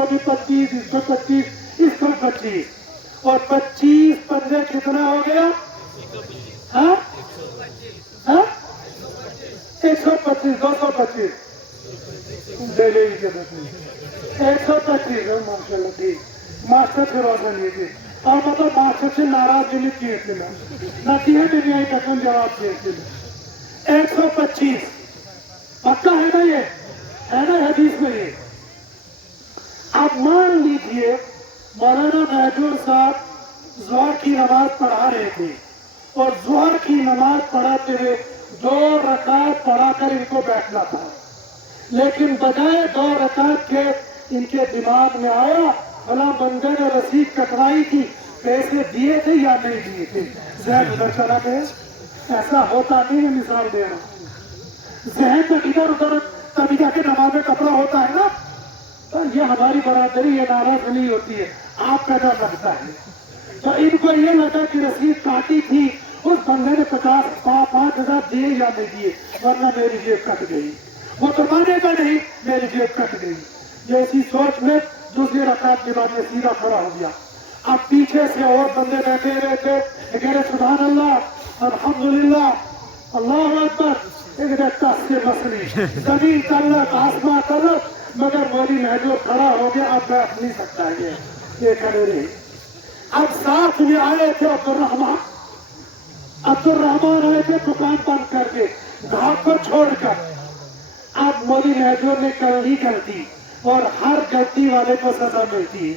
کو بھی 25, اس کو 25, اس کو 25, اور 25 15 کتنا ہو گیا؟ ہاں 125, 225 ڈیلی کے 125 ماشاء اللہ ٹھیک. ماسٹر سے روشن یہ تھی اور مطلب ماسٹر سے ناراض بھی نہیں کیے تھے نہ کیے بھی نہیں کسم جواب دیے تھے. 125 پکا ہے نا؟ یہ ہے نا حدیث میں یہ. اب مان لیجئے مولانا مہجور صاحب ظہر کی نماز پڑھا رہے تھے اور ظہر کی نماز پڑھاتے ہوئے 2 رکعت پڑھا کر ان کو بیٹھنا تھا، لیکن بجائے 2 رکعت کے ان کے دماغ میں آیا فلاں بندے نے رسید کٹوائی تھی، پیسے دیے تھے یا نہیں دیے تھے، ذہن ادھر چلا گیا. ایسا ہوتا نہیں ہے، مثال دے رہا ہوں. ذہن میں ادھر ادھر تبھی جا کے نماز میں کپڑا ہوتا ہے نا. یہ ہماری برادری یہ ناراض نہیں ہوتی ہے، آپ کا ڈر لگتا ہے. تو ان کو یہ لگا کہ رسید کاٹی تھی، اس بندے نے 5,000 دیے یا نہیں دیے، ورنہ میری جیب کٹ گئی. وہ تو مانے گا نہیں، میری جیب کٹ گئی. جیسی سوچ میں دوسری رکعت کے بعد یہ سیدھا کھڑا ہو گیا. اب پیچھے سے اور بندے بیٹھے ہوئے تھے، کہہ رہے سبحان اللہ الحمدللہ اللہ اکبر. ایک رکعت سے مسئلہ زمین تلک آسمان تلک، مگر مولی مہجور کھڑا ہو گیا. اب بیٹھ نہیں سکتا ہے یہ کھڑے رہے. اب ساتھ میں آئے تھے عبد الرحمان آئے تھے دکان بند کر کے گھاٹ کو چھوڑ کر. اب مولی مہجور نے کر لی غلطی اور ہر غلطی والے کو سزا ملتی ہے.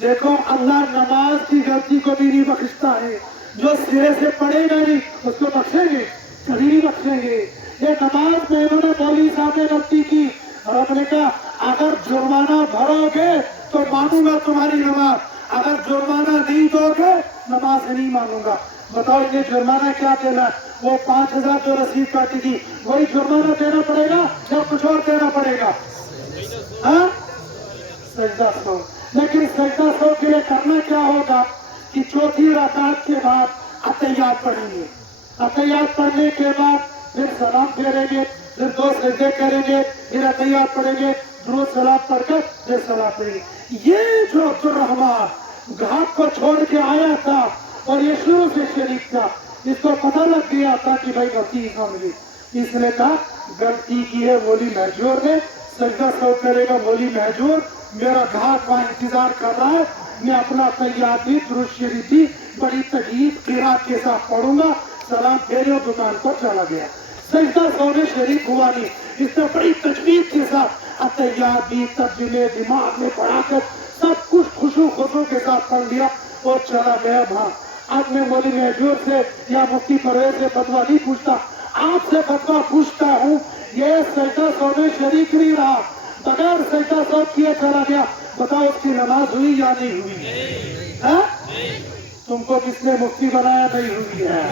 دیکھو اللہ نماز کی غلطی کو بھی نہیں بخشتا ہے، جو سرے سے پڑھے گا نہیں اس کو بخشیں گے؟ کبھی نہیں بخشیں گے. یہ نماز میں انہوں نے مولوی صاحب نے غلطی کی، رب نے کہا اگر جرمانہ بھرو گے تو مانوں گا تمہاری نماز، اگر جرمانہ نہیں دو گے نماز نہیں مانوں گا. بتاؤ یہ جرمانہ کیا دینا ہے؟ وہ 5,000 جو رسید کاٹی تھی وہی جرمانہ دینا پڑے گا یا کچھ اور دینا پڑے گا؟ ہاں سجدہ سو. لیکن سجدہ سو کے لیے کرنا کیا ہوگا کہ چوتھی رکعت کے بعد اتحیات پڑھیں گے. اتحیات پڑھنے کے بعد پھر سلام پھیریں گے، پھر 2 سجدے کریں گے، پھر اتحیات پڑھیں گے، درود سلام پڑھ کر پھر سلام پڑھیں گے. یہ جو عبد الرحمان گھاٹ کو چھوڑ کے آیا تھا اور یہ شروع سے شریک تھا، اس کو پتہ لگ گیا تھا کہ بھائی غلطی کہاں ملی. اس نے کہا غلطی کی ہے مولی مہجور نے، سجدہ سو کرے گا مولی مہجور، میرا گھاٹ وہاں انتظار کر رہا ہے، میں اپنا تیاری درود شریف بھی بڑی تجوید قرات کے ساتھ پڑھوں گا. سلام پھیرے اور دکان پر چلا گیا. سجدہ سو میں شریک ہوا نہیں، اس نے بڑی تجوید کے ساتھ اتحیات بھی ترجمے دماغ میں پڑھا کر سب کچھ خشوع کے ساتھ پڑھ لیا اور چلا گیا وہاں. اب میں مولی مہجور سے یا مفتی پرویز سے فتویٰ نہیں پوچھتا، آپ سے فتویٰ پوچھتا ہوں. یہ سجدہ سو میں شریک نہیں رہا، بغیر سجدہ سو کیے چلا گیا. بتاؤ اس کی نماز ہوئی یا نہیں ہوئی؟ تم کو کس نے مفتی بنایا؟ نہیں ہوئی ہے.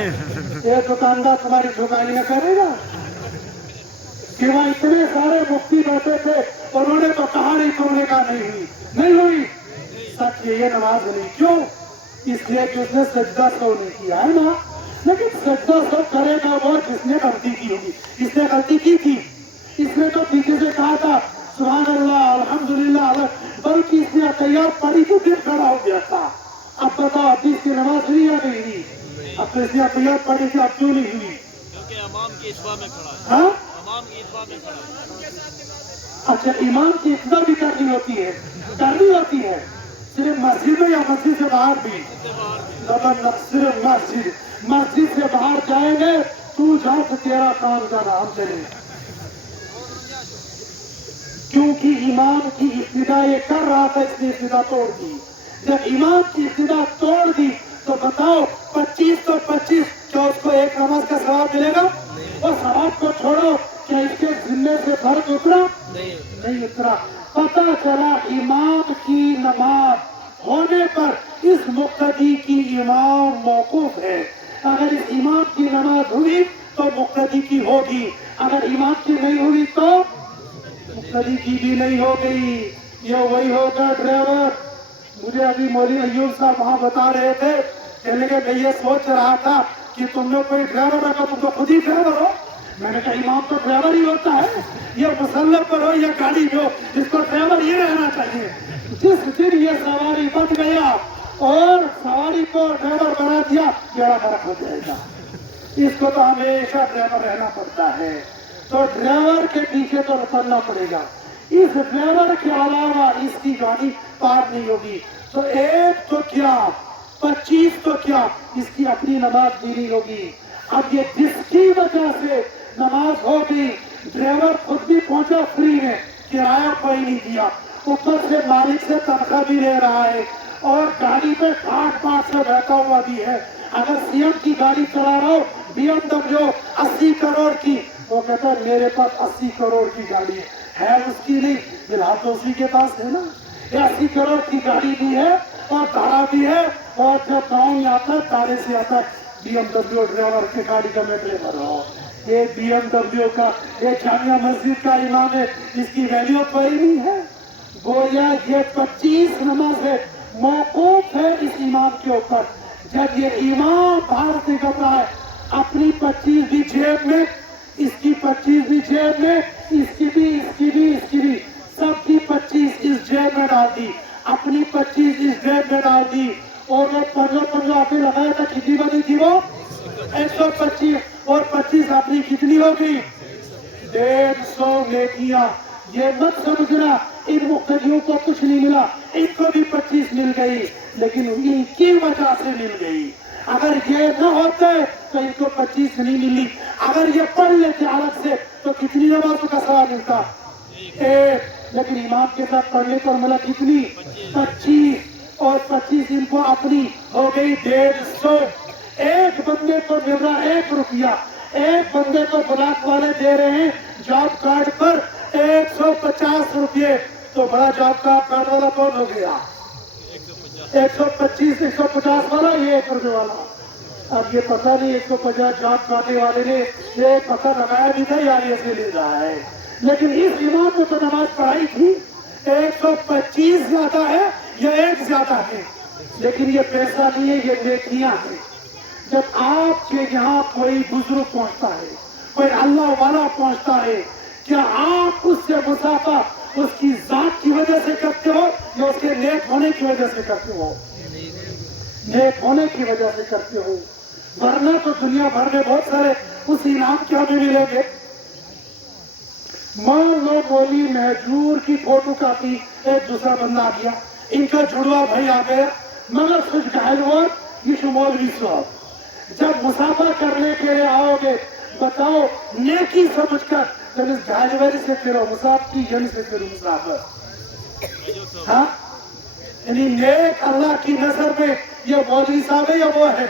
یہ دکاندار تمہاری جھکائی نہ کرے گا کہ وہاں اتنے سارے مفتی بیٹھے تھے اور انہوں نے تو کہا نہیں، تم نے کہا نہیں ہوئی. نہیں ہوئی. سچ یہ نماز نہیں. کیوں؟ اس لیے کہ اس نے سجدہ سو نہیں کیا ہے نا. لیکن سجدہ سو کرے گا وہ جس نے غلطی کی ہوگی. اس نے غلطی کی تھی، اس نے تو پیچھے سے کہا تھا سبحان اللہ الحمدللہ، بلکہ اس نے اتحیات پڑھی تو پھر کھڑا ہو گیا تھا. اب بتاؤ اب اس کی نماز ہوئی یا نہیں ہوئی؟ اب تو اس نے اتحیات پڑھی تھی، اب کیوں نہیں ہوئی؟ کیونکہ امام کی اتباع میں کھڑا ہے. ہاں امام کی اتباع میں کھڑا ہے. اچھا امام کی اتباع بھی کرنی ہوتی ہے؟ کرنی ہوتی ہے. صرف مسجد میں یا مسجد سے باہر بھی؟ صرف مسجد سے باہر جائیں گے تو جا تو تیرا کام کا نام چلے. کیونکہ امام کی ابتدا یہ کر رہا تھا، اس نے ابتدا توڑ دی. جب امام کی ابتدا توڑ دی تو بتاؤ 25 تو 25، کیا اس کو ایک نماز کا ثواب ملے گا؟ اور ثواب کو چھوڑو، کیا اس کے ذمے سے فرض اترا؟ نہیں اترا. پتہ چلا امام کی نماز ہونے پر اس مقتدی کی امام موقوف ہے. اگر اس امام کی نماز ہوئی تو مقتدی کی ہوگی، اگر امام کی نہیں ہوئی تو مقتدی کی بھی نہیں ہو گئی. یہ وہی ہوگا ڈرائیور. مجھے ابھی مولوی ایوب صاحب وہاں بتا رہے تھے، کہنے کہ میں یہ سوچ رہا تھا کہ تم نے کوئی ڈرائیور رکھا، تم تو خود ہی ڈرائیور ہو. میں نے کہا امام تو ڈرائیور ہی ہوتا ہے، یہ مسلح پر ہو یا گاڑی میں ہو، اس کو ڈرائیور ہی رہنا چاہیے. जिस दिन ये सवारी बन गया और सवारी को ड्राइवर बना दिया, बेड़ा गर्क हो जाएगा। इसको तो हमेशा ड्राइवर रहना पड़ता है, तो ड्राइवर के पीछे तो उतरना पड़ेगा। इस ड्राइवर के अलावा इसकी गाड़ी पार नहीं होगी। तो एक तो क्या 25 तो क्या इसकी अपनी नमाज पूरी होगी। अब ये जिसकी वजह से नमाज हो गई, ड्राइवर खुद भी पहुंचा फ्री में, किराया कोई नहीं दिया, ऊपर से मालिक से तनख्वाह भी ले रहा है और गाड़ी पे ठाट बाट से बैठा हुआ भी है। अगर सीएम की गाड़ी चला रहा हो BMW 80 करोड़ की, वो कहता है मेरे पास 80 करोड़ की गाड़ी है उसकी नहीं, फिलहाल तो उसी के पास है ना। ये 80 करोड़ की गाड़ी भी है और दाड़ा भी है, और जब गाँव में आता है तारे से आता है BMW ड्राइवर की गाड़ी का मैं ड्राइवर हूँ। ये BMW का, ये जामिया मस्जिद का इमाम है, इसकी वैल्यू कोई नहीं है। गोया ये 25 नमाज है मौकूफ है इस इमाम के ऊपर। जब ये इमाम बाहर से निकलता है, अपनी 25 भी जेब में, इसकी 25 भी जेब में, इसकी भी, सबकी 25 इस जेब में डाल दी, अपनी 25 इस जेब में डाल दी, और वो 15 आपने लगाया था, कितनी बनी थी वो 125, और 25 अपनी कितनी हो गई 150 नेकियां। ये मत समझना इन मुक्तदियों को कुछ नहीं मिला, इनको भी 25 मिल गई, लेकिन इनकी वजह से मिल गई। अगर ये न होते तो इनको 25 नहीं मिली। अगर ये पढ़ लेते अलग से तो कितनी नमाजों का सवाब मिलता, एक। लेकिन इमाम के साथ पढ़ने पर मिला कितनी 25, और 25 इनको अपनी हो गई 150। एक बंदे को मिल रहा 1 रुपया, एक बंदे को ब्लॉक वाले दे रहे हैं जॉब कार्ड पर 150 रुपये, तो बड़ा जॉब कार्ड वाला कौन हो गया 125 150 वाला, ये 1 रुपये वाला। अब ये पता नहीं 150 जॉब करने वाले ने ये पता लगाया भी था यार ऐसे ले रहा है, लेकिन इस इमाम ने तो नमाज पढ़ाई थी। 125 ज्यादा है या 1 ज्यादा है, लेकिन ये पैसा नहीं है, ये नेकियां है। जब आपके यहाँ कोई बुजुर्ग पहुंचता है, कोई अल्लाह वाला पहुंचता है, क्या आप उससे मुसाफा उसकी जात की वजह से करते हो या उसके नेक होने की वजह से करते हो? नेक होने की वजह से करते हो, वरना तो दुनिया भर में बहुत सारे उस इनाम के हमें मिलेंगे। मान लो मौली महजूर की फोटो कापी एक दूसरा बंदा आ गया, इनका जुड़वा भाई आ गया, मगर कुछ घायल हुआ यीशु मौलवी साहब। जब मुसाफा करने के लिए आओगे, बताओ नेकी समझकर जब इस घायलवारी से करो मुसाफ की जन से करो मुसाफर, हाँ यानी नेक अल्लाह की नजर में ये मौलवी साहब है या वो है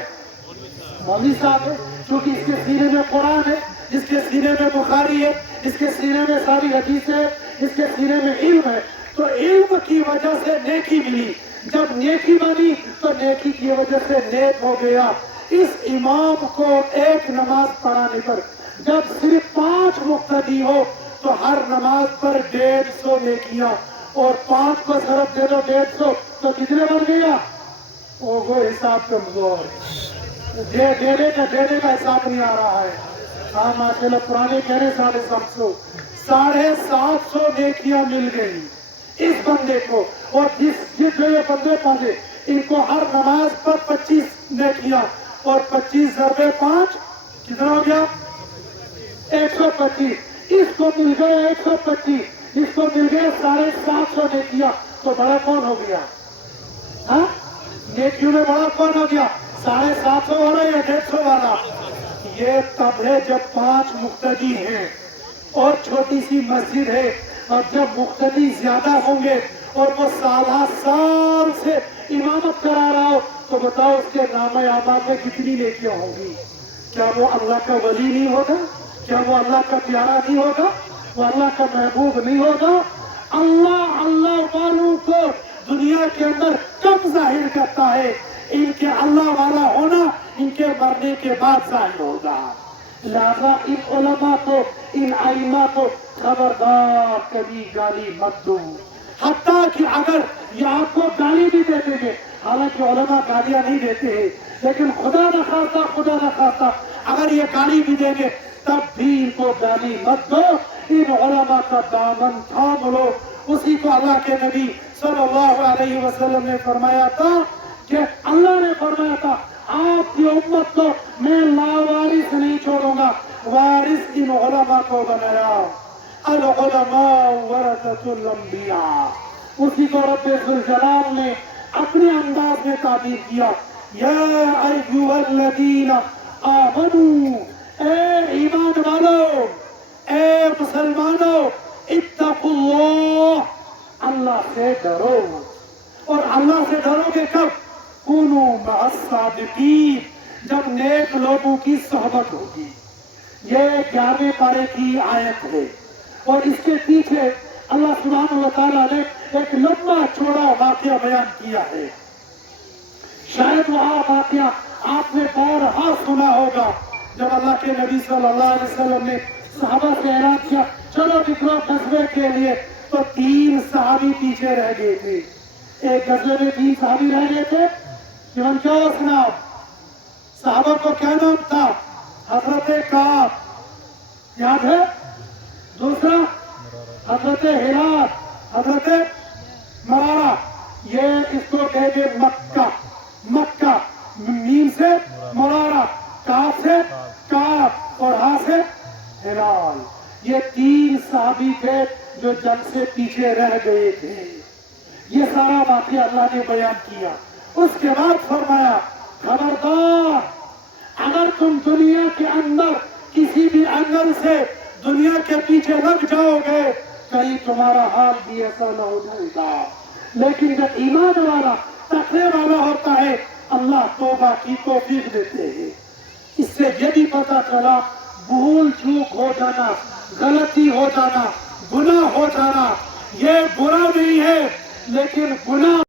मौलवी साहब है, क्योंकि इसके सीने में कुरान है, इसके सीने में बुखारी है, इसके सीने में सारी हदीस है, इसके सीने में इल्म है, तो इल्म की वजह से नेकी मिली। जब नेकी बनी तो नेकी की वजह से नेक हो गया। इस इमाम को एक नमाज पढ़ाने पर जब सिर्फ 5 मुक्तदी हो तो हर नमाज पर 150 नेकियां, और 5 को सरफ दे दो 150 तो कितने बन गया? ओ वो हिसाब कमजोर, देने का हिसाब नहीं आ रहा है। हाँ माशाल्लाह पुराने कह रहे 750 नेकियां मिल गई इस बंदे को, और जिस ये बंदे पहुंचे इनको हर नमाज पर 25 नेकियां, और 25 × 5 कितना हो गया 125। इसको मिल गया 125, इसको मिल गया 750 नेकियां, तो बड़ा कौन हो गया? हाँ नेकियों में बड़ा कौन हो गया? 750 वाला या 150 वाला? ये तब है जब 5 मुक्तदी हैं और छोटी सी मस्जिद है, और जब मुक्तदी ज्यादा होंगे और वो साल से इमामत करा रहा हो, तो बताओ उसके नाम आबाद में कितनी नेकियां होंगी? क्या वो अल्लाह का वली नहीं होगा? क्या वो अल्लाह का प्यारा नहीं होगा? वो अल्लाह का महबूब नहीं होगा? अल्लाह वालों को दुनिया के अंदर कम जाहिर करता है, इनके अल्लाह वाला होना इनके मरने के बाद जाहिर होगा। लिहाजा इन उलमा को, इन आइमा को खबरदार कभी गाली मत दो। हत्ता कि अगर ये आपको गाली भी दे देंगे, हालांकि उलमा गालियां नहीं देते हैं, लेकिन खुदा न खास्ता अगर ये गाली भी देंगे तब भी इनको गाली मत दो। इन उलमा का दामन थाम लो, उसी को अल्लाह के नबी सल्लल्लाहु अलैहि वसल्लम ने फरमाया था कि अल्लाह ने फरमाया था आपकी उम्मत को मैं लावारिस नहीं छोड़ूंगा, वारिस इन उलमा को बनाया। अल उलमा वरसतुल अंबिया। उसी को रब्बुल जलाल ने अपने अंदाज में ताबीर किया, या अय्युहल्लज़ीना आमनू, ए ईमान वालों, ए मुसलमानों, इत्तकुल्लाह, अल्लाह से डरो। और अल्लाह से डरोगे कब? कुनू मअस-सादिकीन, जब नेक लोगों की सोहबत होगी। ये 11वें पारे की आयत है और इसके पीछे अल्लाह सुब्हानहू व तआला ने एक लंबा चौड़ा वाकया बयान किया है। शायद वह वाकया आपने बारहा सुना होगा, जब अल्लाह के नबी सल्लल्लाहु अलैहि वसल्लम ने सहाबा से ऐलान किया चलो निकलो गज़वे के लिए, तो 3 सहाबी पीछे रह गए थे। एक गज़वे में 3 सहाबी रह गए थे, जिन्होंने क्या सुना? सहाबा को क्या नाम था? हजरत काब, याद है? दूसरा हजरत हिलाल, हजरत मरारा। ये इसको कहेंगे मक्का, मक्का मीम से मरारा, काफ से काब और हा से हिलाल। ये 3 सहाबी थे जो जंग से पीछे रह गए थे। ये सारा वाकया अल्लाह ने बयान किया। उसके बाद फरमाया खबरदार, अगर तुम दुनिया के अंदर किसी भी एंगल से दुनिया के पीछे लग जाओगे, कहीं तुम्हारा हाल भी ऐसा न हो जाएगा। लेकिन जब ईमान वाला तकवे वाला होता है, अल्लाह तौबा की तौफीक देते हैं। इससे ये भी पता चला भूल चूक हो जाना, गलती हो जाना, गुनाह हो जाना, ये बुरा नहीं है, लेकिन गुनाह